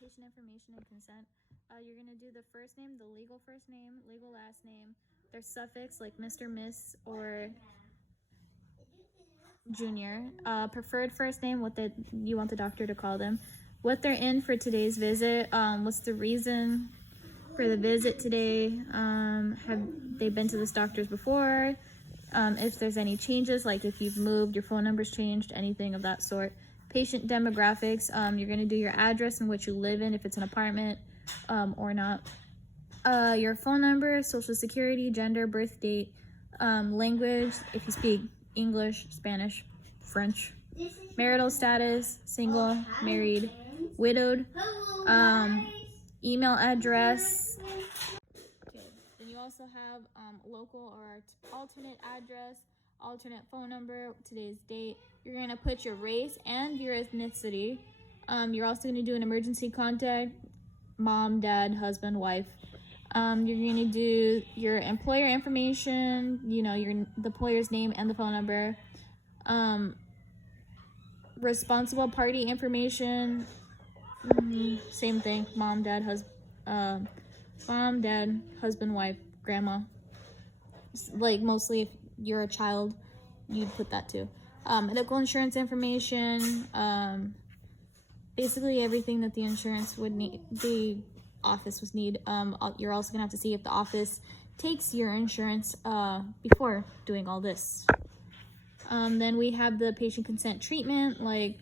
patient information and consent. You're going to do the first name, the legal first name, legal last name, their suffix like Mr., Miss, or Junior. Preferred first name, what you want the doctor to call them. What they're in for today's visit. What's the reason for the visit today? Have they been to this doctor's before? If there's any changes, like if you've moved, your phone number's changed, anything of that sort. Patient demographics, you're going to do your address in which you live in, if it's an apartment or not. Your phone number, social security, gender, birth date, language, if you speak English, Spanish, French, marital status, single, married, widowed, email address. Okay. Then you also have local or alternate address, alternate phone number, today's date. You're going to put your race and your ethnicity. You're also going to do an emergency contact, mom, dad, husband, wife. You're going to do your employer information, the employer's name and the phone number. Responsible party information, same thing, mom, dad, husband, wife, grandma. Like mostly if you're a child, you'd put that too. Medical insurance information, basically everything that the insurance would need, the office would need. You're also gonna have to see if the office takes your insurance before doing all this. Then we have the patient consent treatment, like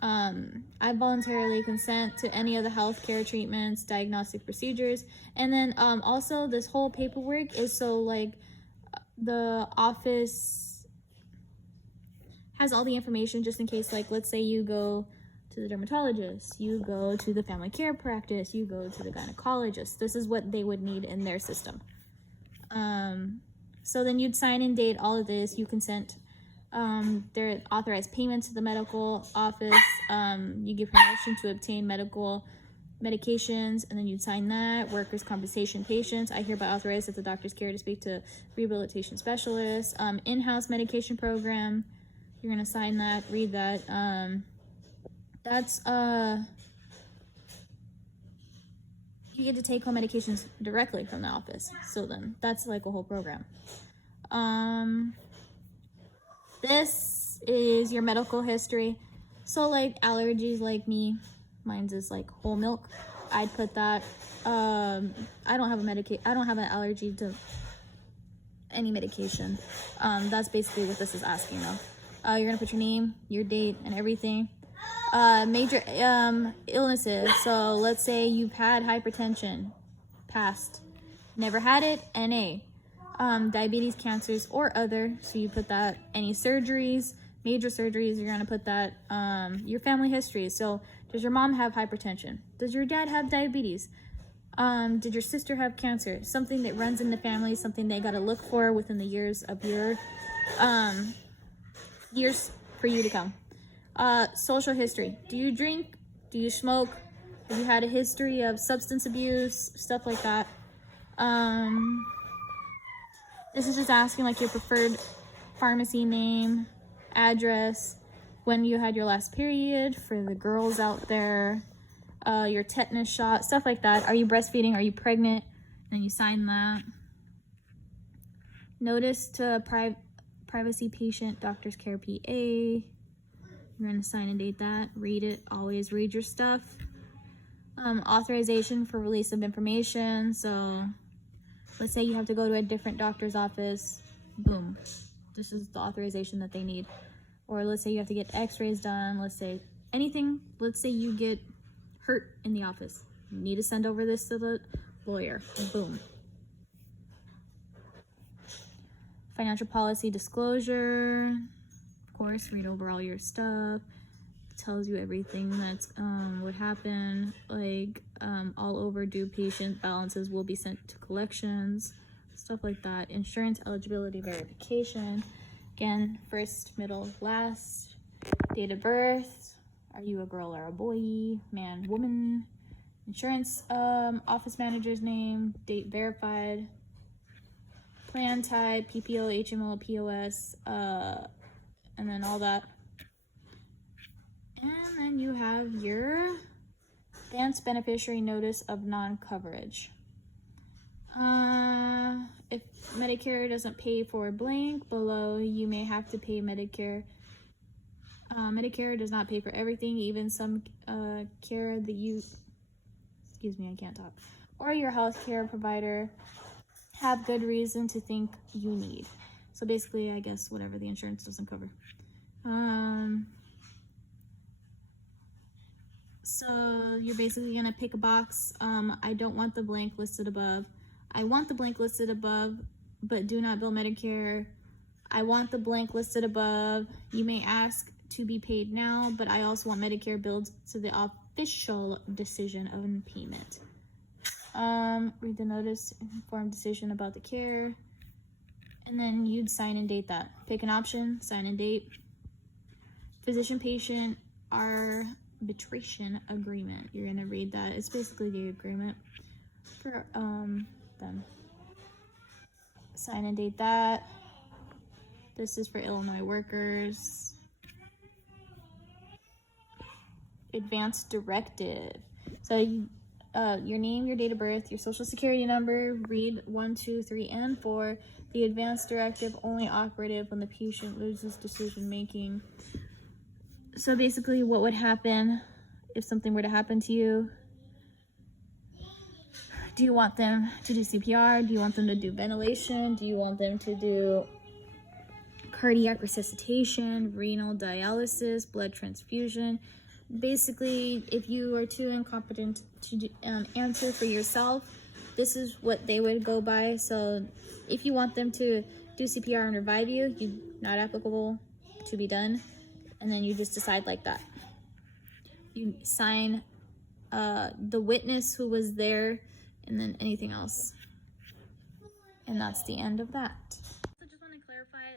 I voluntarily consent to any of the healthcare treatments, diagnostic procedures, and then also this whole paperwork is so like the office has all the information just in case, like let's say you go to the dermatologist, you go to the family care practice, you go to the gynecologist. This is what they would need in their system. So then you'd sign and date all of this, you consent. They're authorized payments to the medical office. You give permission to obtain medical medications, and then you'd sign that. Workers' compensation patients, I hereby authorize at the doctor's care to speak to rehabilitation specialists. In-house medication program, you're gonna sign that, read that. That's you get to take home medications directly from the office. So then that's like a whole program. This is your medical history. So like allergies, like me, mine's is like whole milk. I'd put that. I don't have an allergy to any medication. That's basically what this is asking though. You're gonna put your name, your date, and everything. Major illnesses. So let's say you've had hypertension, passed, never had it, NA. Diabetes, cancers, or other. So you put that. Any surgeries, major surgeries, you're gonna put that. Your family history. So does your mom have hypertension? Does your dad have diabetes? Did your sister have cancer? Something that runs in the family, something they gotta look for within the years of your years for you to come. Social history. Do you drink? Do you smoke? Have you had a history of substance abuse? Stuff like that. This is just asking like your preferred pharmacy name, address, when you had your last period for the girls out there, your tetanus shot, stuff like that. Are you breastfeeding? Are you pregnant? Then you sign that. Notice to privacy patient, doctor's care PA. You're going to sign and date that. Read it. Always read your stuff. Authorization for release of information. So let's say you have to go to a different doctor's office. Boom. This is the authorization that they need. Or let's say you have to get x-rays done. Let's say anything. Let's say you get hurt in the office. You need to send over this to the lawyer. Boom. Financial policy disclosure. Of course, read over all your stuff. It tells you everything that's would happen. Like all overdue patient balances will be sent to collections. Stuff like that. Insurance eligibility verification. Again, first, middle, last. Date of birth. Are you a girl or a boy? Man, woman. Insurance office manager's name. Date verified. Plan type, PPO, HMO, POS, and then all that. And then you have your Advanced beneficiary notice of non-coverage. If Medicare doesn't pay for blank below, you may have to pay Medicare. Medicare does not pay for everything, even some care that you, excuse me, I can't talk, or your healthcare provider have good reason to think you need. So basically, I guess whatever the insurance doesn't cover. So you're basically gonna pick a box. I don't want the blank listed above. I want the blank listed above, but do not bill Medicare. I want the blank listed above. You may ask to be paid now, but I also want Medicare billed to the official decision of payment. Read the notice, informed decision about the care, and then you'd sign and date that. Pick an option, sign and date. Physician-patient arbitration agreement. You're gonna read that. It's basically the agreement for them. Sign and date that. This is for Illinois workers. Advance directive. So your name, your date of birth, your social security number, read 1, 2, 3, and 4. The advance directive only operative when the patient loses decision making. So basically what would happen if something were to happen to you? Do you want them to do CPR? Do you want them to do ventilation? Do you want them to do cardiac resuscitation, renal dialysis, blood transfusion? Basically, if you are too incompetent to answer for yourself, this is what they would go by. So if you want them to do CPR and revive you, not applicable to be done. And then you just decide like that. You sign the witness who was there, and then anything else. And that's the end of that. So just want to clarify,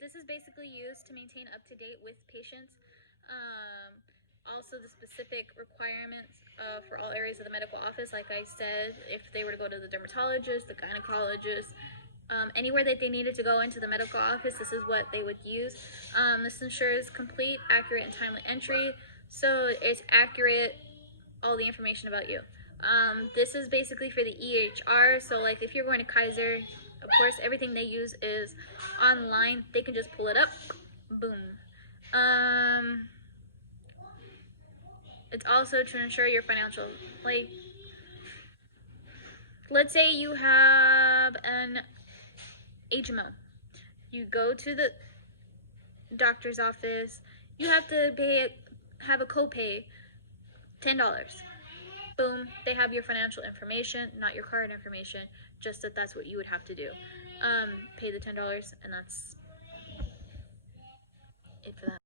this is basically used to maintain up to date with patients. Also the specific requirements for all areas of the medical office, like I said, if they were to go to the dermatologist, the gynecologist, anywhere that they needed to go into the medical office, this is what they would use. This ensures complete, accurate, and timely entry, so it's accurate, all the information about you. This is basically for the EHR, so like if you're going to Kaiser, of course everything they use is online. They can just pull it up, boom. It's also to ensure your financial, like, let's say you have an HMO. You go to the doctor's office, you have to have a copay, $10. Boom, they have your financial information, not your card information, just that's what you would have to do. Pay the $10, and that's it for that.